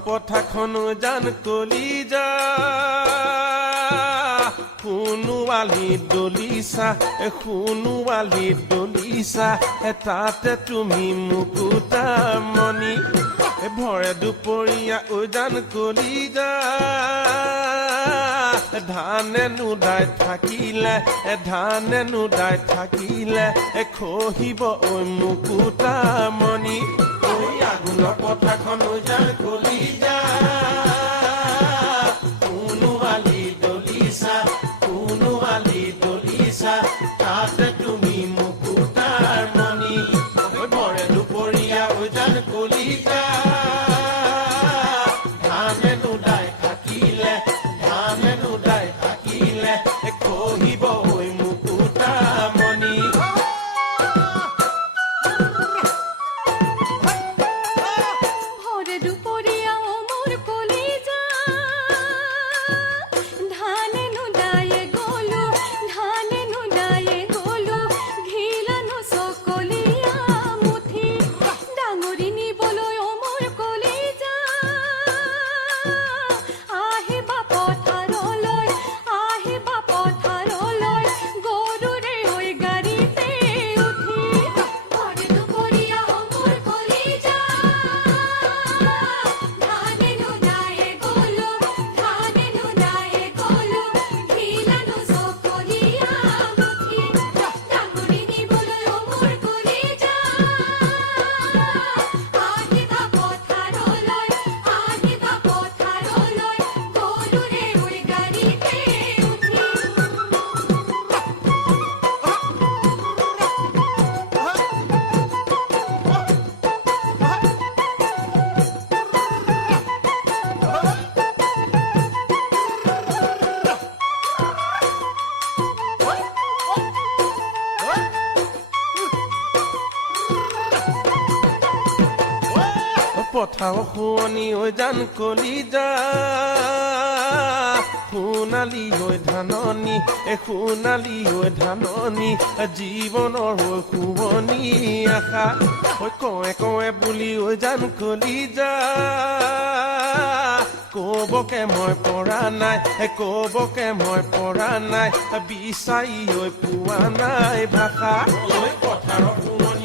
পথাখন জান কলিজা সোণোৱালী দলিছা সোণোৱালী দলিছা তাতে তুমি মুকুতামণি ভৰে দুপৰীয়া জান কলিজা ধানে নুদাই থাকিলে খহিব ঐ মুকুতামণি ঐ আগুনৰ পথাখন জান কলিজা সোণোৱালী দলিছা তাতে তুমি মুকুতামণি ভৰে দুপৰীয়া জান কলিজা ধানে নুদাই থাকিলে খহিব ঐ মুকুতামণি ভরে দুপরিয়া মোর কলিজা ধানে নুদায়ে গলো ঘিলানো সকলিয়া মুঠি ডাঙরি নিবলৈ মোর কলিজা আহিবা পথাৰলৈ গৰুৰে হৈ গাড়ীতে উঠি ভৰে দুপৰীয়া মোৰ কলিজা ধানে নুদায়ে গলো ঘিলানো সকলিয়া মুঠি ডাঙৰি নিবলৈ মোৰ কলিজা আহিবা পথাৰলৈ গৰুৰে হৈ গাড়ীতে উঠি পথাৰ শুৱনি জান কলিজা সোণালী ধাননি সোণালী ধাননি জীৱনৰ শুৱনি আশা কৱে বুলি জান কলিজা কবকে মই পৰা নাই বিচাৰি পোৱা নাই ভাষা পথাৰ শুৱনি